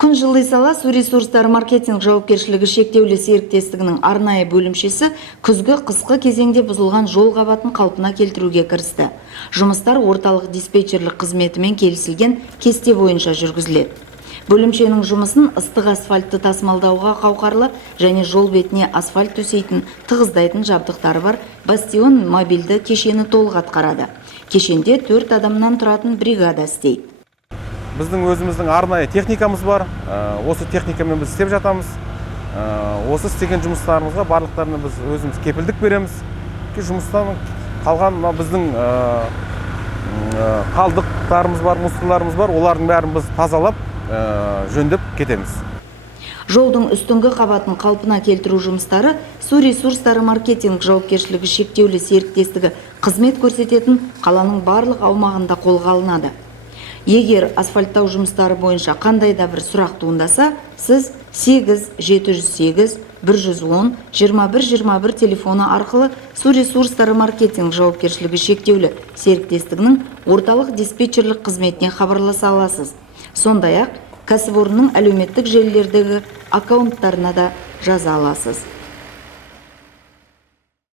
Күн жылы сала су ресурстары маркетинг жауапкершілігі шектеулі серіктестігінің арнайы бөлімшесі күзгі қысқы кезеңде бұзылған жол қабатын қалпына келтіруге кірісті. Жұмыстар орталық диспетчерлік қызметімен келісілген кесте бойынша жүргізіледі. Бөлімшенің жұмысын ыстық асфальтты тасымалдауға қауқарлы және жол бетіне асфальт төсейтін тығыздайтын жабдықтары бар бастион мобильді кешені толық атқарады. Кешенде 4 адамнан тұратын бригада істейді. Біздің өзіміздің арнайы техникамыз бар. Осы техникамен біз істеп жатамыз. Осы істеген жұмыстарымызға барлықтарына біз өзіміз кепілдік береміз. Жұмыстан қалған біздің қалдықтарымыз бар, мусорларымыз бар. Олардың бәрін біз тазалап, жөндеп кетеміз. Жолдың үстіңгі қабатын қалпына келтіру жұмыстары су ресурстары маркетинг жауапкершілігі шектеулі серіктестігі қызмет көрсететін қаланың барлық аумағында қолға алынады. Егер асфальттау жұмыстары бойынша қандай да бір сұрақ туындаса, сіз 8-708-110-21-21 телефоны арқылы су ресурстары маркетинг жауапкершілігі шектеулі серіктестігінің орталық диспетчерлік қызметіне хабарласа аласыз. Сондай-ақ кәсіпорынның әлеуметтік желілердегі аккаунттарына да жаза аласыз.